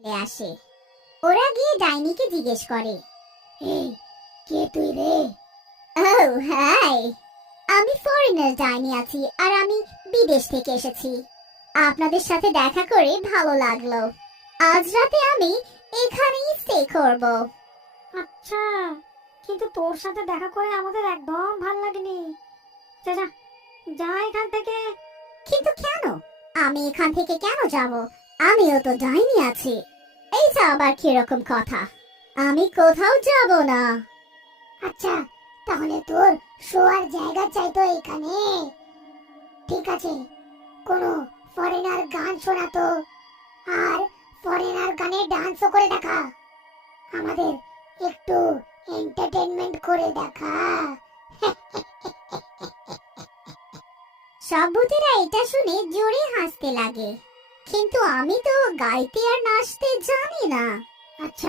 চলে আসে। ওরা গিয়ে ডাইনিকে জিজ্ঞেস করে, এই কে তুই রে? ও হাই, আমি ফরেনার ডাইনি আছি আর আমি বিদেশ থেকে এসেছি। আপনাদের সাথে দেখা করে ভালো লাগলো। আজ রাতে আমি এখানেই স্টে করব। আচ্ছা, কিন্তু তোর সাথে দেখা করে আমাদের একদম ভাল লাগেনি। যা যা যা এখান থেকে। কিন্তু কেন? আমি এখান থেকে কেন যাব? আমিও তো ডাইনি আছি। এইটা আবার কিরকম কথা? আমি কোথাও যাব না। আচ্ছা, তাহলে তোর শোয়ার জায়গা চাই তো এখানে? ঠিক আছে, কোনো ফরেনার গান শোনাতো, আর ফরেনার গানে ডান্সও করে দেখা। আমাদের একটু এন্টারটেইনমেন্ট করে দেখা। সব ভূতেরা এটা শুনে জোরে হাসতে লাগে। কিন্তু আমি তো গাইতে আর নাচতে জানি না। আচ্ছা,